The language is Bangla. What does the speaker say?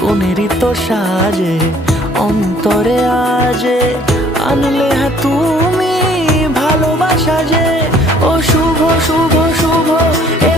কোনেরই তো সাজে অন্তরে আজে আনলে হ্যাঁ তুমি ভালোবাসা যে। ও শুভ শুভ শুভ এ